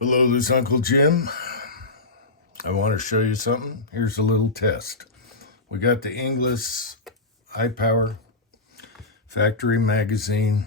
Hello, this is Uncle Jim. I want to show you something. Here's a little test. We got the Inglis Hi Power factory magazine.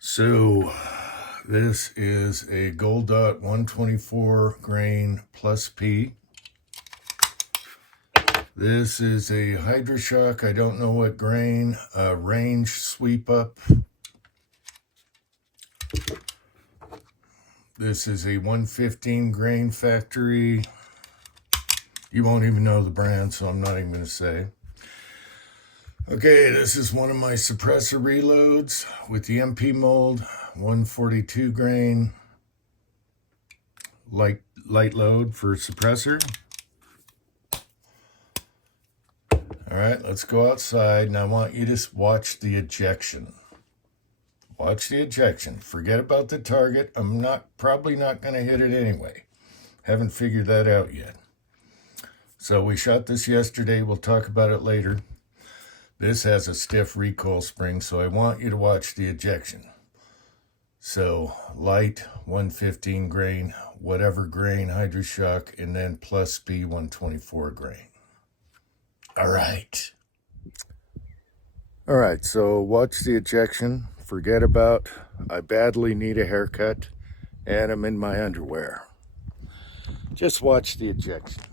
So this is a Gold Dot 124 grain plus P. This is a Hydroshock, I don't know what grain, range sweep up. This is a 115 grain factory. You won't even know the brand, so I'm not even going to say. Okay, this is one of my suppressor reloads with the MP mold, 142 grain light load for suppressor. All right, let's go outside, and I want you to watch the ejection. Watch the ejection. Forget about the target. I'm probably not going to hit it anyway. Haven't figured that out yet. So we shot this yesterday. We'll talk about it later. This has a stiff recoil spring, so I want you to watch the ejection. So light, 115 grain, whatever grain, Hydroshock, and then plus P 124 grain. All right, so watch the ejection. Forget about, I badly need a haircut, and I'm in my underwear. Just watch the ejection.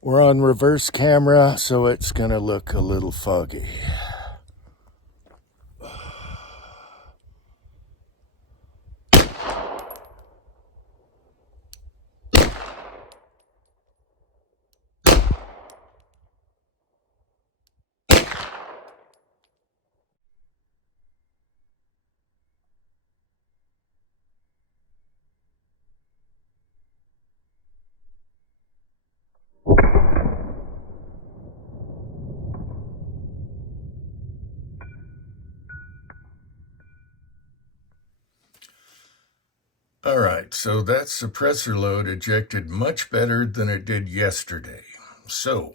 We're on reverse camera, so it's gonna look a little foggy. All right, so that suppressor load ejected much better than it did yesterday. So,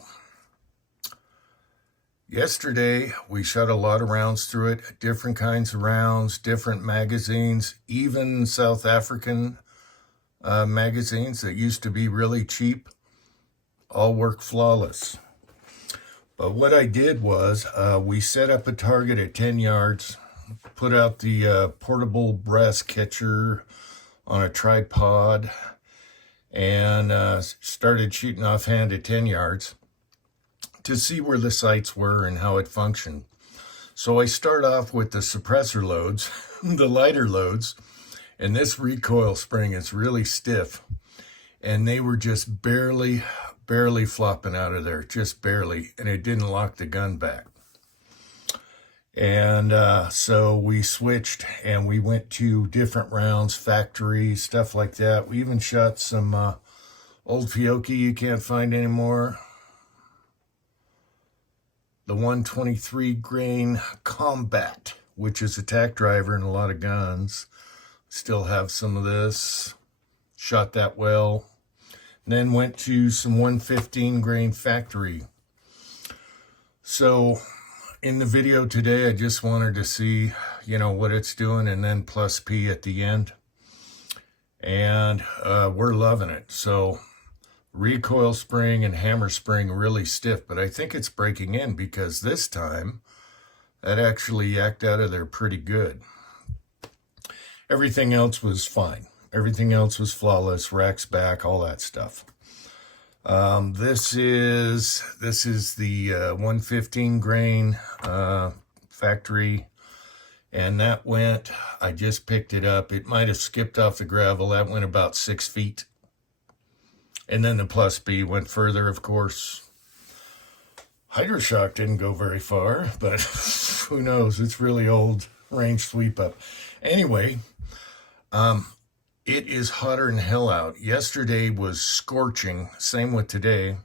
yesterday we shot a lot of rounds through it, different kinds of rounds, different magazines, even South African magazines that used to be really cheap, all work flawless. But what I did was we set up a target at 10 yards, put out the portable brass catcher on a tripod, and started shooting offhand at 10 yards to see where the sights were and how it functioned. So I start off with the suppressor loads, the lighter loads, and this recoil spring is really stiff, and they were just barely flopping out of there, just barely, and it didn't lock the gun back. And so we switched and we went to different rounds, factory, stuff like that. We even shot some old Fiocchi you can't find anymore. The 123 grain Combat, which is a tack driver in a lot of guns. Still have some of this. Shot that well. Then went to some 115 grain factory. So in the video today, I just wanted to see, what it's doing, and then plus P at the end. And we're loving it. So recoil spring and hammer spring really stiff, but I think it's breaking in because this time that actually yacked out of there pretty good. Everything else was fine. Everything else was flawless, racks back, all that stuff. This is the 115 grain factory, and that went, I just picked it up. It might have skipped off the gravel. That went about 6 feet. And then the plus B went further, of course. Hydroshock didn't go very far, but who knows? It's really old range sweep up. Anyway, it is hotter than hell out. Yesterday was scorching, same with today.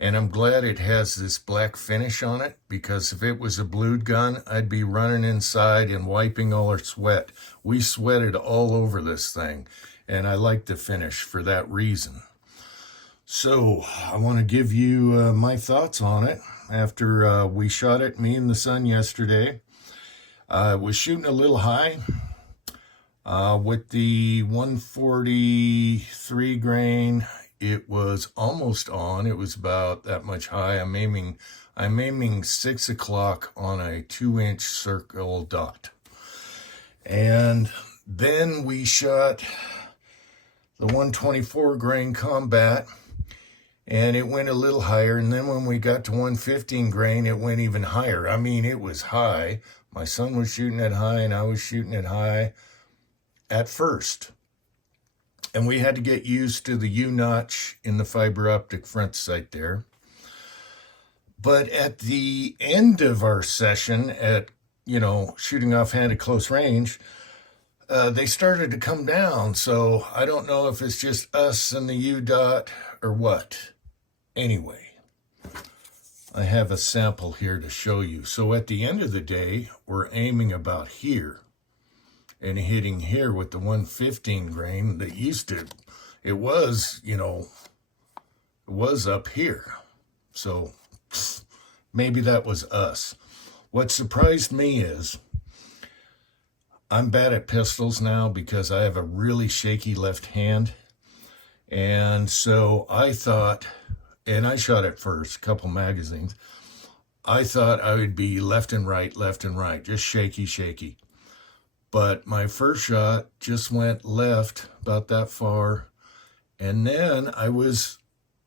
And I'm glad it has this black finish on it, because if it was a blued gun, I'd be running inside and wiping all our sweat. We sweated all over this thing, and I like the finish for that reason. So I want to give you my thoughts on it after we shot it, me and the son, yesterday. I was shooting a little high with the 143 grain. It was almost on. It was about that much high. I'm aiming 6 o'clock on a 2-inch circle dot. And then we shot the 124 grain combat, and it went a little higher. And then when we got to 115 grain, it went even higher. I mean, it was high. My son was shooting it high, and I was shooting it high at first. And we had to get used to the U-notch in the fiber optic front sight there. But at the end of our session at, shooting offhand at close range, they started to come down. So I don't know if it's just us and the U-dot or what. Anyway, I have a sample here to show you. So at the end of the day, we're aiming about here and hitting here with the 115 grain that it was up here. So maybe that was us. What surprised me is I'm bad at pistols now because I have a really shaky left hand. And so I thought, and I shot at first, a couple magazines, I thought I would be left and right, just shaky. But my first shot just went left about that far, and then I was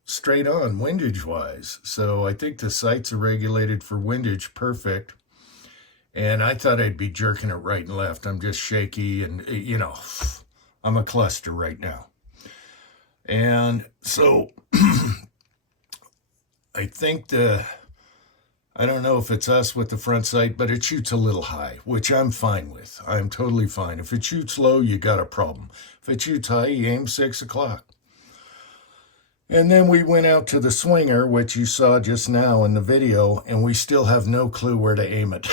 straight on windage-wise. So I think the sights are regulated for windage perfect, and I thought I'd be jerking it right and left. I'm just shaky, and, I'm a cluster right now. And so I think I don't know if it's us with the front sight, but it shoots a little high, which I'm fine with. I'm totally fine. If it shoots low, you got a problem. If it shoots high, you aim 6 o'clock. And then we went out to the swinger, which you saw just now in the video, and we still have no clue where to aim it.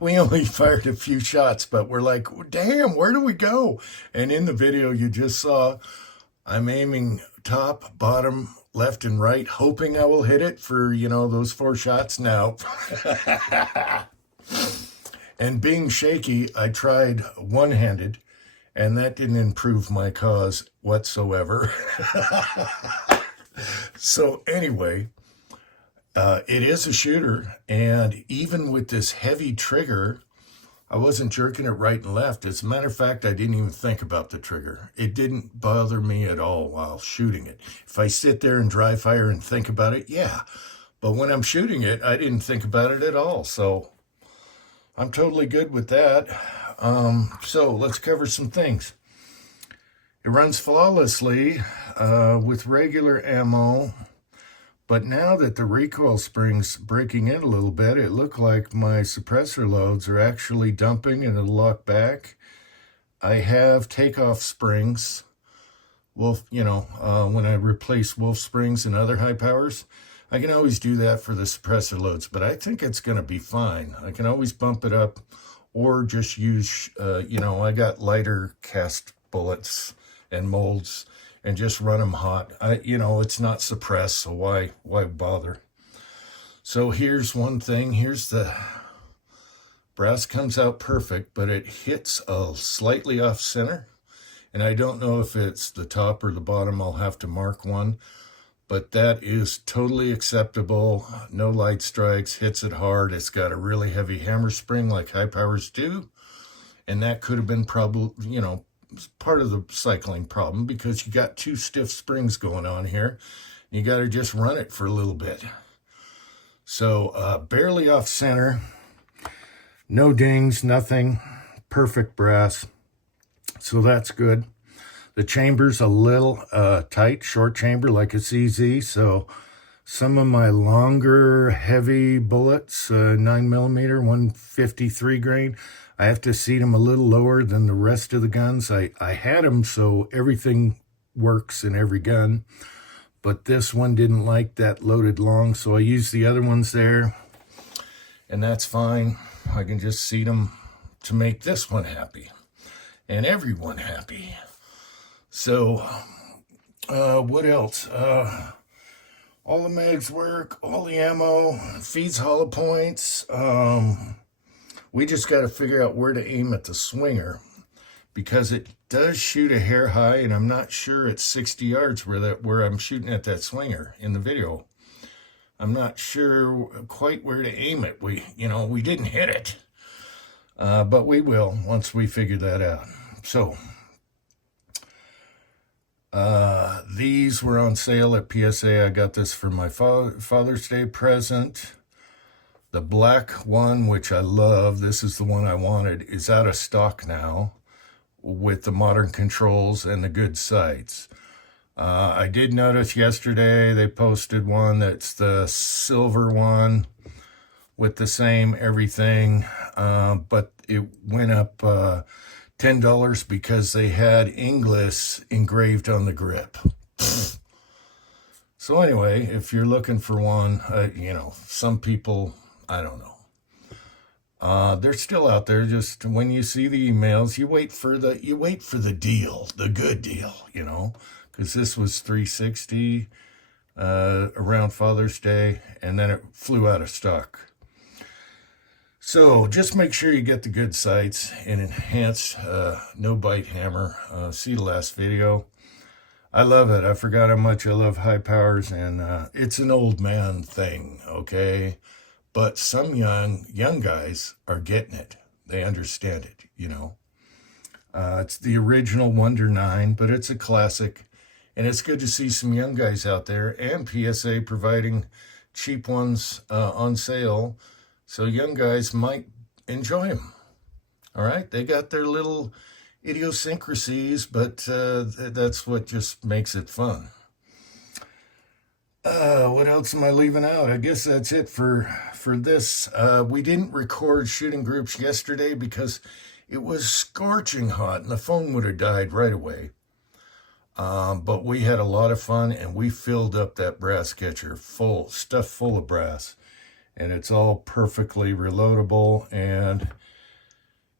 We only fired a few shots, but we're like, damn, where do we go? And in the video you just saw, I'm aiming top, bottom, left, and right, hoping I will hit it for, those 4 shots now. And being shaky, I tried one-handed, and that didn't improve my cause whatsoever. So anyway, it is a shooter, and even with this heavy trigger, I wasn't jerking it right and left. As a matter of fact, I didn't even think about the trigger. It didn't bother me at all while shooting it. If I sit there and dry fire and think about it, yeah. But when I'm shooting it, I didn't think about it at all. So I'm totally good with that. So let's cover some things. It runs flawlessly with regular ammo. But now that the recoil spring's breaking in a little bit, it looked like my suppressor loads are actually dumping and it'll lock back. I have takeoff springs. Wolf, when I replace Wolf springs and other high powers, I can always do that for the suppressor loads, but I think it's going to be fine. I can always bump it up or just use, I got lighter cast bullets and molds and just run them hot. It's not suppressed, so why bother? So here's one thing. Here's the brass comes out perfect, but it hits slightly off center. And I don't know if it's the top or the bottom. I'll have to mark one. But that is totally acceptable. No light strikes, hits it hard. It's got a really heavy hammer spring like high powers do. And that could have been probably, part of the cycling problem because you got 2 stiff springs going on here. You got to just run it for a little bit. So barely off center, no dings, nothing, perfect brass. So that's good. The chamber's a little tight, short chamber like a CZ. So some of my longer, heavy bullets, 9mm, 153 grain, I have to seat them a little lower than the rest of the guns. I had them so everything works in every gun, but this one didn't like that loaded long, so I used the other ones there, and that's fine. I can just seat them to make this one happy and everyone happy. So what else? All the mags work, all the ammo, feeds hollow points. We just got to figure out where to aim at the swinger, because it does shoot a hair high, and I'm not sure it's 60 yards where I'm shooting at that swinger in the video. I'm not sure quite where to aim it. We didn't hit it, but we will once we figure that out. So these were on sale at PSA. I got this for my Father's Day present. The black one, which I love, this is the one I wanted, is out of stock now with the modern controls and the good sights. I did notice yesterday they posted one that's the silver one with the same everything, but it went up $10 because they had Inglis engraved on the grip. So anyway, if you're looking for one, some people, I don't know. They're still out there. Just when you see the emails, you wait for the deal, the good deal, because this was $360 around Father's Day, and then it flew out of stock. So just make sure you get the good sights and enhanced no bite hammer. See the last video. I love it. I forgot how much I love high powers, and it's an old man thing, okay? But some young guys are getting it. They understand it, It's the original Wonder 9, but it's a classic. And it's good to see some young guys out there, and PSA providing cheap ones on sale, so young guys might enjoy them. All right? They got their little idiosyncrasies, but that's what just makes it fun. What else am I leaving out? I guess that's it for this. We didn't record shooting groups yesterday because it was scorching hot and the phone would have died right away. But we had a lot of fun, and we filled up that brass catcher full of brass, and it's all perfectly reloadable, and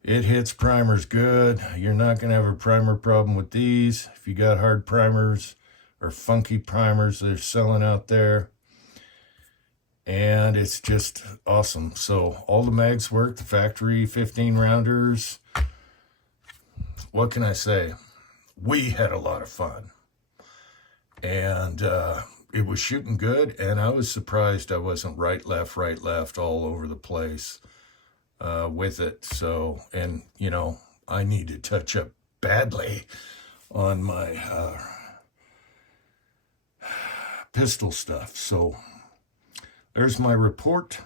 it hits primers good. You're not going to have a primer problem with these. If you got hard primers or funky primers they're selling out there, and it's just awesome. So all the mags work, the factory 15 rounders. What can I say? We had a lot of fun, and it was shooting good, and I was surprised I wasn't right, left all over the place with it. So, and I need to touch up badly on my pistol stuff. So there's my report,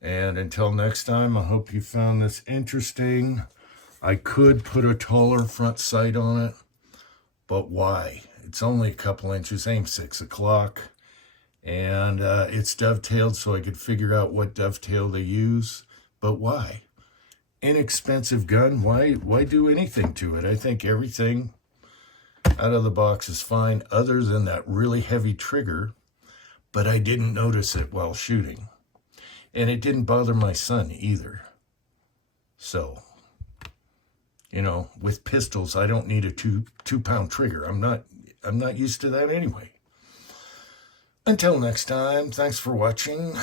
and until next time, I hope you found this interesting. I could put a taller front sight on it, but why? It's only a couple inches. Aim 6 o'clock, and it's dovetailed, so I could figure out what dovetail they use. But why? Inexpensive gun. Why do anything to it? I think everything out of the box is fine, other than that really heavy trigger. But I didn't notice it while shooting, and it didn't bother my son either. So, with pistols, I don't need a two-pound trigger. I'm not used to that anyway. Until next time, thanks for watching.